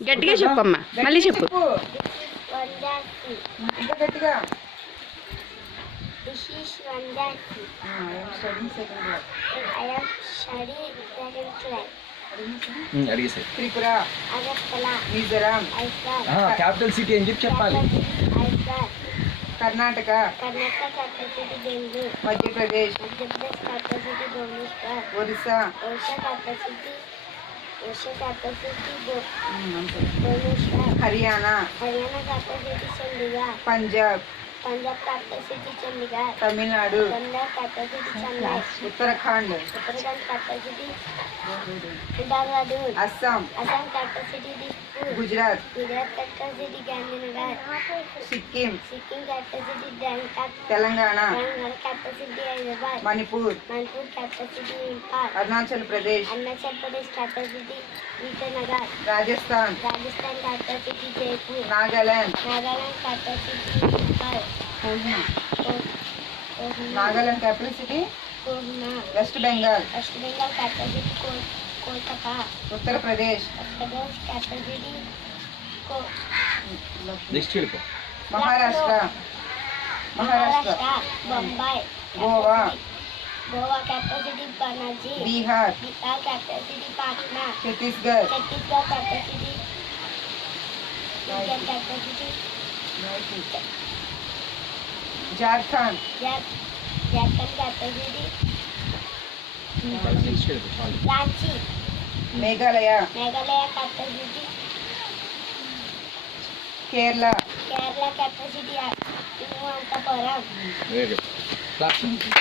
గట్టిగా చెప్పమ్మా, మళ్ళీ చెప్పు. ఇంకా గట్టిగా. This is Vandasi. I am studying second class. I am studying second class. అడిగేసాయి. Tripura, Agartala. Mizoram, Aizwar. Capital city అని చెప్పి చెప్పాలి. Aizwar. Karnataka, Karnataka capital city Bengaluru. Madhya Pradesh, Madhya Pradesh capital city Bhubaneswar. Orissa, Odisha capital city Bhubaneswar. Haryana, Haryana capital city Chandigarh. Punjab, Punjab capital city Chandigarh. Tamil Nadu, Tamil capital city Chennai. Uttarakhand, Uttarakhand capital city Dehradun. Assam, Assam capital city Dispur. Gujarat, Gujarat capital city Gandhinagar. Sikkim, Sikkim capital city Bangkok. Telangana, Telangana capital city Hyderabad. Manipur, Manipur capital city Impal. Arunachal Pradesh, Arunachal Pradesh capital city Itanagar. Rajasthan, Rajasthan capital city Jaipur. Nagaland, Nagaland capital city Impal. Nagaland capital city Kohima. West Bengal, West Bengal capital city Kolkata. Uttar Pradesh, Uttar Pradesh capital city next వెళ్ళిపో. Maharashtra, Maharashtra. Bombay. Goa, Goa capital city Panaji. Bihar, Bihar capital city Patna. Chhattisgarh, Chhattisgarh capital city. India capital city. Jharkhand, Jharkhand capital city. Next వెళ్ళిపో చాలు. Ranchi. Meghalaya, Meghalaya capital city. Kerala, Kerala capital city. Thiruvananthapuram. Very good.